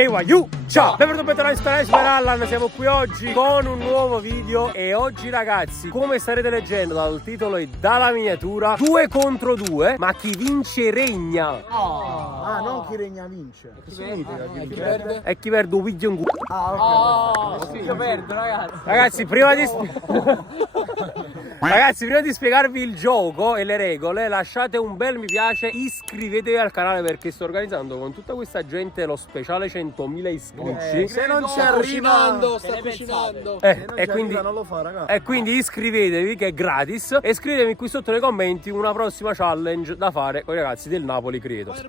E waiu! Ciao! Benvenuti a Bentornati su canale Super Allan, siamo qui oggi con un nuovo video. E oggi ragazzi, come starete leggendo dal titolo e dalla miniatura, 2 contro 2, ma chi vince regna. Ah, non chi regna vince. Che significa chi perde? E chi perde un video in culo. Sì, io perdo, ragazzi. Ragazzi, prima di spiegarvi il gioco e le regole, lasciate un bel mi piace, iscrivetevi al canale perché sto organizzando con tutta questa gente lo speciale 100.000 iscritti. Se non ci arriva, sta cucinando. Non lo fa, ragazzi. E quindi iscrivetevi che è gratis e scrivetemi qui sotto nei commenti una prossima challenge da fare con i ragazzi del Napoli Creators.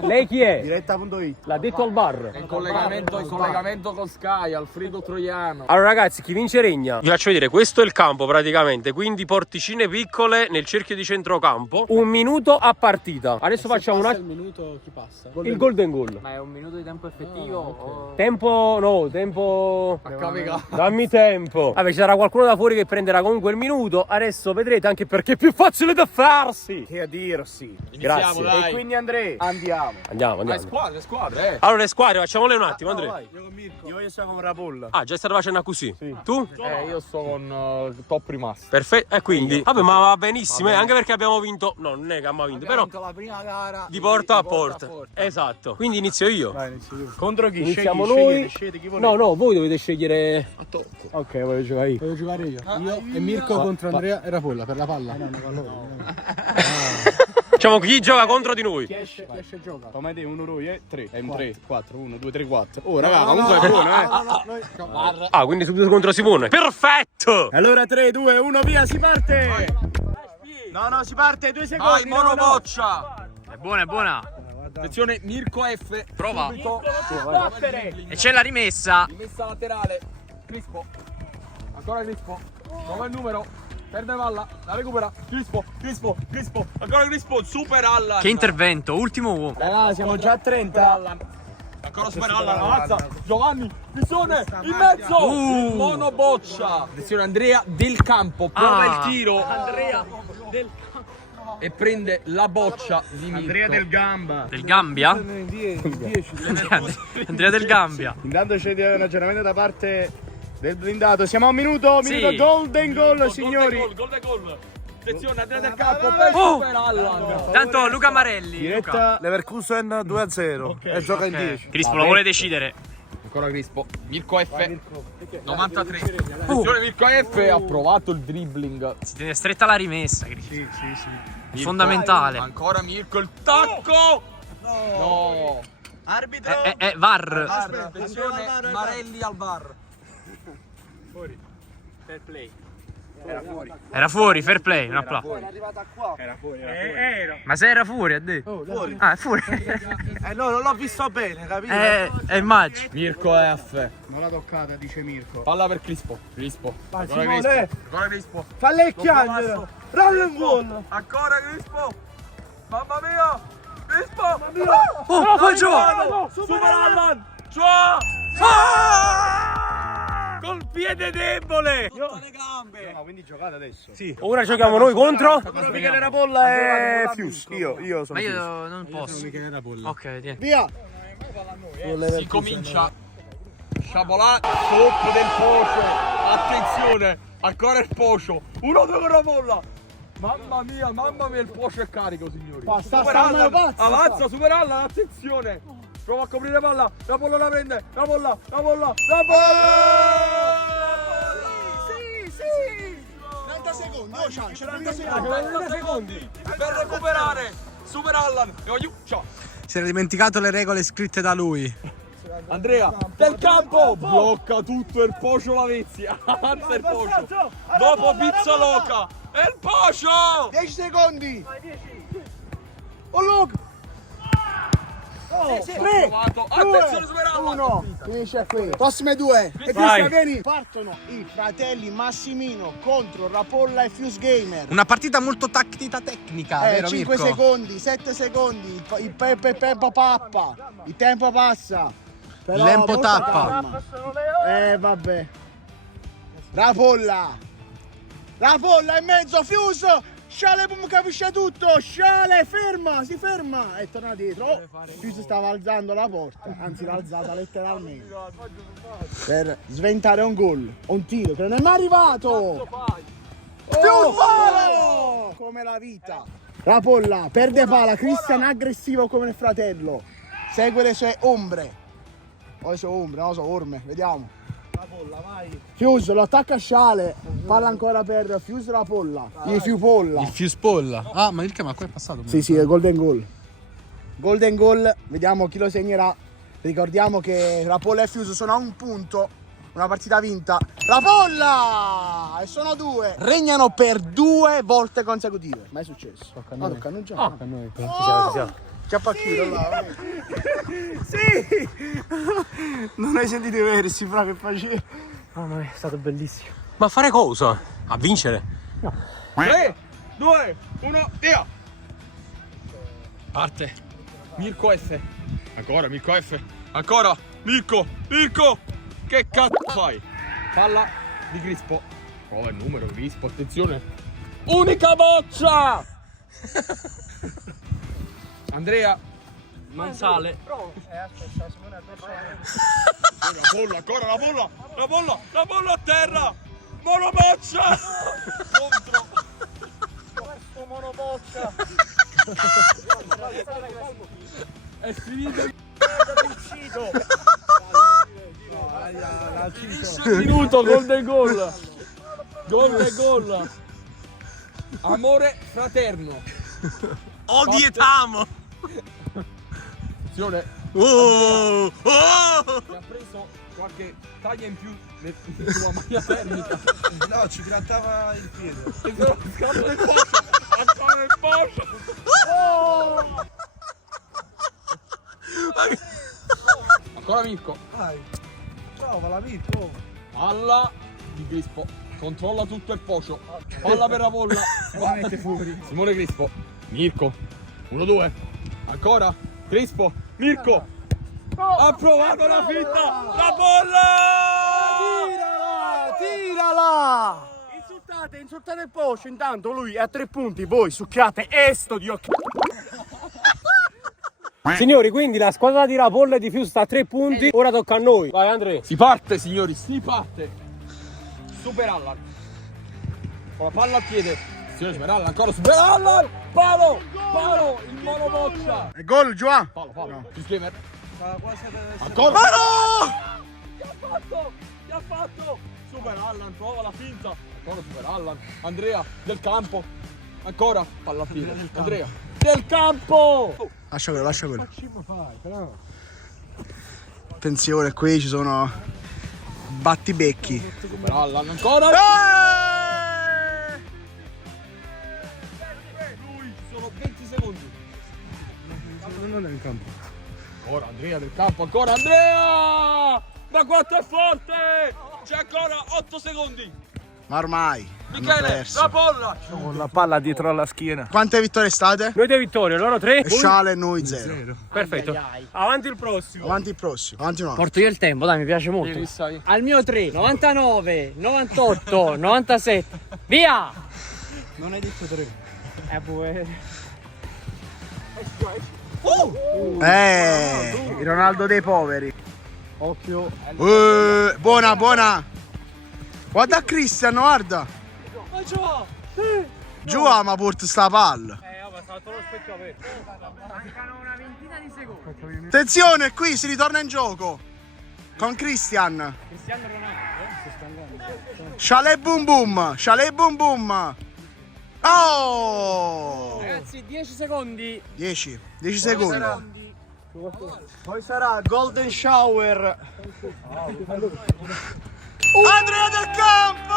Lei chi è? Diretta.it. L'ha detto al bar. In collegamento con Sky, Alfredo Troiano. Allora ragazzi, chi vince regna. Vi faccio vedere, questo è il campo praticamente, quindi porticine piccole nel cerchio di centrocampo. 1 minuto a partita. Adesso facciamo il minuto chi passa? il golden goal. Ma è 1 minuto di tempo effettivo? Tempo. HVK. Dammi tempo. Vabbè, ci sarà qualcuno da fuori che prenderà comunque il minuto. Adesso vedrete anche perché è più facile da farsi. Che a dirsi. Grazie. dai. E quindi Andrea, andiamo. Andiamo. Squadre. Allora le squadre, facciamole un attimo, Andrea. Vai. Io con Mirko. Io voglio stare con Rapolla. Ah, già state facendo così? Tu? Io sto con top rimasto. Perfetto. E quindi? Vabbè, ma va benissimo, anche perché abbiamo vinto. No, non è che abbiamo vinto, però la prima gara di porta a porta. Esatto. Quindi inizio io. Vai, inizio tu. Contro chi? Iniziamo Scegli, noi. scegliete chi volete. No, voi dovete scegliere. Ok, voglio giocare io. Voglio giocare io. Io e Mirko contro Andrea e Rapolla per la palla. Diciamo chi gioca contro di noi. Chi esce gioca. Come te, 1, 2, 3. È un 3, 4, 1, 2, 3, 4. Oh, raga, comunque è buono, Ah, quindi subito contro Simone. Perfetto! Allora 3, 2, 1, via, si parte! No, si parte, 2 secondi. Vai, monoboccia. È buona. Attenzione, Mirko F. Prova. Subito. E c'è la rimessa. Rimessa laterale. Crispo. Ancora Crispo. Prova il numero. Perde palla. La recupera. Crispo. Ancora Crispo. Super Allan. Che intervento, ultimo uomo. Raga, siamo già a 30. Ancora Super Allan. Avanza. Giovanni. Pissone. In mezzo. Monoboccia. Attenzione, Andrea Del Campo. Prova il tiro. Andrea Del Campo. E prende la boccia di Mirko. Andrea del Gamba. Del Gambia? Andrea del Gambia. Intanto c'è un aggiornamento da parte del blindato. Siamo a un minuto, Sì. golden goal, signori. Golden goal. Attenzione, Andrea Del Campo per Super Allan. Tanto Luca Marelli. Diretta Leverkusen 2-0 e gioca in 10. Crispo la vuole decidere. Ancora Crispo. Mirko F. 93. Attenzione, Mirko F ha provato il dribbling. Si tiene stretta la rimessa, Crispo. Sì. Mirko. Fondamentale. Ancora Mirko il tacco. No. Arbitro. VAR. Attenzione, Marelli al VAR. Era fuori, fair play, un applauso. Era fuori. Ma se era fuori, ha detto. Ah, è fuori. No, non l'ho visto bene, capito? Immagino. Mirko F. Non l'ha toccata, dice Mirko. Palla per Crispo. Vai, Ancora Simone. Crispo. Ancora Crispo. Falle il chiangere. Rallen gol. Ancora Crispo. Mamma mia. Crispo. Oh, poi gioca. Super Allan. Col piede debole! No, quindi giocate adesso. Sì. Ora giochiamo noi contro Michele Rapolla e Fius. Io sono Ma Fius. io non posso. Ok, tieni. Via. Si comincia. Sciabolà sotto del Pocio. Attenzione. Ancora il Pocio. 1-2 con Rapolla. Mamma mia, il Pocio è carico, signori. Super Allan. Avanza, Super Allan, attenzione. Prova a coprire palla. Rapolla la prende. Rapolla. Sì. 30 secondi. Oh, c'è 30 secondi. 30 secondi per recuperare. Super Allan. Ciao. Si era dimenticato le regole scritte da lui. Andrea Del Campo blocca tutto il Pocio Lavezzi. Avanza il Pocio. Dopo Pizza Loca. E il Pocio. 10 secondi. Oh, look. Attenzione, Super Allan. 1. Finisce qui. Prossime 2. E Vai. vieni. Partono i fratelli Massimino contro Rapolla e Fuse Gamer. Una partita molto tecnica, vero 5 Mirko? secondi, 7 secondi. Il tempo pappa. Il tempo passa. Però Il tempo molta tappa. calma. Vabbè. Rapolla in mezzo, Fuse. Sciale boom capisce tutto. Sciale ferma, si ferma. E torna dietro. Fuse stava alzando la porta. Anzi l'ha alzata letteralmente. Per sventare un gol. Un tiro che non è mai arrivato. Più palo! Come la vita. Rapolla perde pala. Cristian aggressivo come il fratello. Segue le sue ombre. O le sue ombre, non lo so, orme. Vediamo. Rapolla, vai. Fuse lo attacca a Sciale. Palla ancora per Fuse Rapolla. Il Fiupolla. Il Fiuspolla. Ah, ma il che ma qua è passato. Sì, è golden goal. Golden goal, vediamo chi lo segnerà. Ricordiamo che Rapolla e Fuse sono a un punto. Una partita vinta. Rapolla! E sono 2. Regnano per 2 volte consecutive. Mai successo. Tocca a noi. Tocca a noi già. Tocca a noi. Ci siamo. Chiappacchino là. Sì! Non hai sentito i versi, fra che facevi? Mamma mia, è stato bellissimo. Ma fare cosa? A vincere? 3, 2, 1, via! Parte. Mirko F. Ancora Mirko F. Ancora Mirko. Che cazzo fai? Palla di Crispo. Prova il numero Crispo, attenzione. Unica boccia! Andrea non sale. La bolla, ancora la bolla a terra. Monoboccia! Contro. Questo monoboccia. È finito il minuto, golden goal. Amore fraterno. Odietamo. Attenzione. Oh! Che ha preso qualche taglia in più nella sua maglia termica. No, ci grattava il piede. E sono scatto nel pocio. Ancora nel pocio. Ancora Mirko. Vai. Trovala, Mirko. Palla di Crispo. Controlla tutto il pocio. Palla per Rapolla. Mette fuori. Simone Crispo. Mirko. 1-2. Ancora. Crispo. Mirko. Ha provato la finta. La bolla. Tirala! Insultate il pocio. Intanto lui è a 3 punti. Voi succhiate esto di occhio. Signori, quindi la squadra di Rapolla e di Fuse sta a 3 punti. Ora tocca a noi. Vai Andrea. Si parte, signori, si parte. Super Allan. Con la palla al piede. Signore Super Allan, ancora Super Allan. Palo, il monoboccia. E gol, Giovanni. Palo. Più gamer. Ancora. Palo! Che ha fatto? Super Allan, prova la finta. Ancora Super Allan. Andrea, del campo. Ancora, palla al piede. Andrea, del campo. Lascia quello. Attenzione, qui ci sono battibecchi. Super Allan, ancora. Lui, sono 20 secondi. Non è in campo. Ancora Andrea del campo, ancora Andrea! Ma quanto è forte! C'è ancora 8 secondi! Ma ormai hanno Michele, perso. Rapolla! Con la palla dietro alla schiena. Quante vittorie state? Noi 2 vittorie, loro 3. E Sciale e noi 0. Perfetto. Avanti il prossimo. Avanti il prossimo. Avanti no. Porto io il tempo, dai, mi piace molto. Al mio 3, 99, 98, 97. Via! Non hai detto 3. Il Ronaldo dei poveri. Occhio. Buona. Guarda Cristian, guarda. Giù ma porta sta palla. Vabbè, stava solo lo specchio aperto. Mancano una ventina di secondi. Attenzione, qui si ritorna in gioco. Con Cristian. Cristiano Ronaldo. Sciale boom boom. Oh! Ragazzi, 10 secondi. 10 secondi. Poi sarà Golden Shower. Andrea del campo!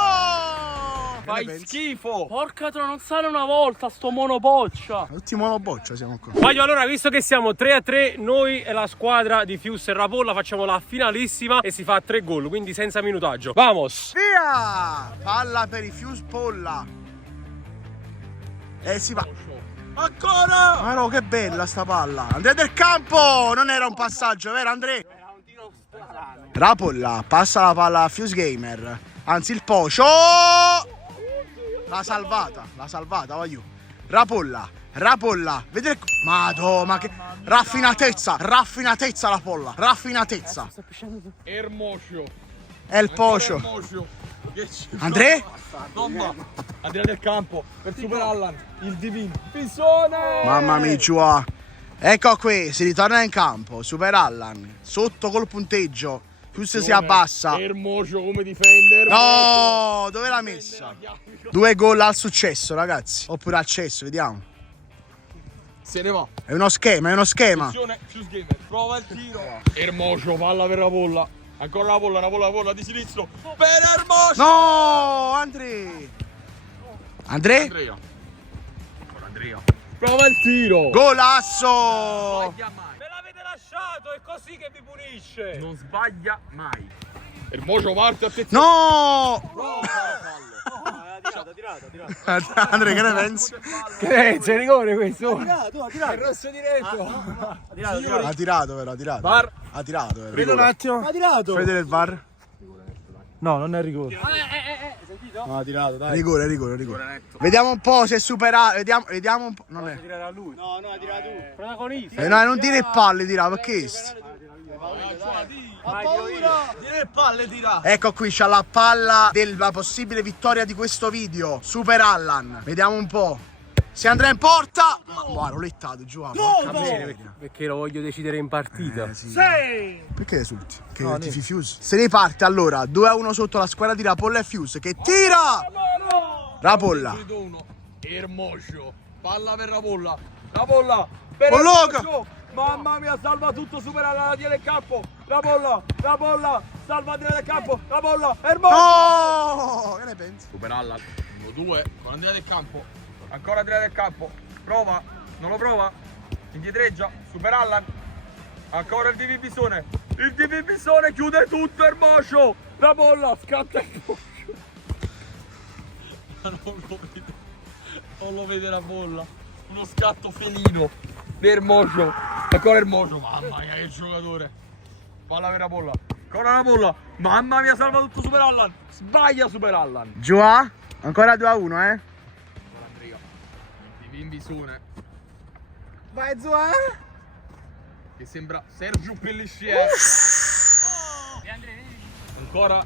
Fai schifo! Porca troia, non sale una volta sto monoboccia. Tutti monoboccia siamo qua. Voglio allora, visto che siamo 3-3, noi e la squadra di Fuse e Rapolla facciamo la finalissima e si fa 3 gol, quindi senza minutaggio. Vamos! Via! Palla per i Fuse Polla. E si va. Ancora! Ma no, che bella sta palla. Andrea del campo! Non era un passaggio, vero Andrea? Rapolla passa la palla a Fuse Gamer. Anzi il Pocio. l'ha salvata, voglio. Rapolla, vedete. Madò, ma che raffinatezza la polla, raffinatezza. Ermosio. È il pocio. Andrea? Andrea del campo per Super Allan, il divino Pisone. Mamma mia, già. Ecco qui, si ritorna in campo. Super Allan, sotto col punteggio. Più si abbassa. Ermosio come difende. No, dove l'ha messa? 2 gol al successo, ragazzi. Oppure al cesso, vediamo. Se ne va. È uno schema. Attenzione, Fuse Gamer. Prova il tiro. Ermosio, palla per la polla. Ancora la polla di sinistro. Per Ermosio. No, Andrea. Andrea. Prova il tiro. Golasso. Me l'avete lasciato, è così che vi punisce. Non sbaglia mai. Ermosio parte, attenzione. No. Tirato. Andrea, che ne pensi? C'è rigore questo. È rosso diretto. Ha tirato, vero? VAR. Ha tirato, vero? Vedo un attimo. Ha tirato. Fede del VAR. No, non è rigore. Sentito? No, ha tirato, dai. Rigore. Vediamo un po' se supera. Vediamo un po'. Non è. Tirerà lui. No, ha tirato tu. Protagonista. No, non dire palle, dirà, perché? Ha paura. Tira palle, tira. Ecco qui, c'ha la palla della possibile vittoria di questo video. Super Allan. Vediamo un po'. Se andrà in porta. Guarda, rolettato giù. Perché lo voglio decidere in partita. Sì. Perché esulti? Che tifi Fuse? Se ne parte allora 2-1 sotto la squadra di Rapolla e Fuse che tira! Rapolla. Ermosio. Palla per Rapolla. Rapolla. Per Colloca. Ermosio. Mamma mia, salva tutto, supera la linea del campo. Rapolla, salva la linea del campo. Rapolla, Ermosio. No! Che ne pensi? Super Allan, 1-2 con Andrea del campo. Ancora Andrea del campo. Prova, non lo prova. Indietreggia, Super Allan. Ancora il DV Bisone. Il DV Bisone chiude tutto, Ermosio. Rapolla, scatta il Ermosio. Non lo vede la bolla. Uno scatto felino. Ermosio. Ancora Ermosio. Mamma mia, che giocatore. Palla per Rapolla. Ancora la bolla. Mamma mia, salva tutto Super Allan. Sbaglia Super Allan. Giù, ancora 2-1, Andrea. In Bisone. Vai giù, Che sembra Sergio Pellissier. Ancora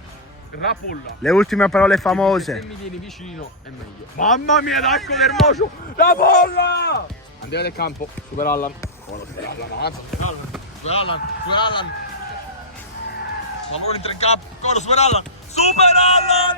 Rapolla. Le ultime parole Se famose. mi vieni vicino è meglio. Mamma mia, Darko Ermosio. Rapolla. Andrea del campo. Super Allan. Super Allan, avanza. Super Allan. Pallone in 3 campo. Ancora Super Allan. Super Allan.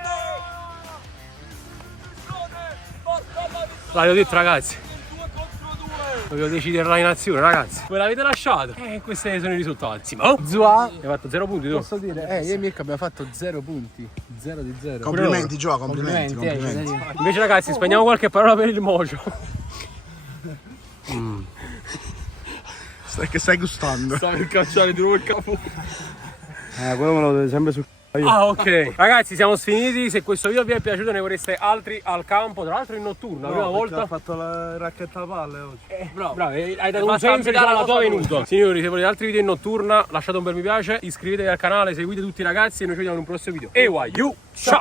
L'ho detto, ragazzi. 2 contro 2. Voglio deciderla in azione, ragazzi. Ve l'avete lasciato. Questi sono i risultati. Ma Zua. Hai fatto 0 punti tu. Posso dire? Io e Mirko abbiamo fatto 0 punti. 0 di 0. Complimenti, Giù, complimenti. Invece, ragazzi, spegniamo qualche parola per il mocio. Che stai gustando? Sta per cacciare di nuovo il capo. Quello me lo deve sempre su. Ah, ok. Ragazzi, siamo finiti. Se questo video vi è piaciuto, ne vorreste altri al campo. Tra l'altro in notturna, la prima volta. Ho fatto la racchetta palle oggi. Bravo, hai dato un senso alla tua venuta. Signori, se volete altri video in notturna, lasciate un bel mi piace, iscrivetevi al canale, seguite tutti i ragazzi e noi ci vediamo in un prossimo video. EYU, ciao!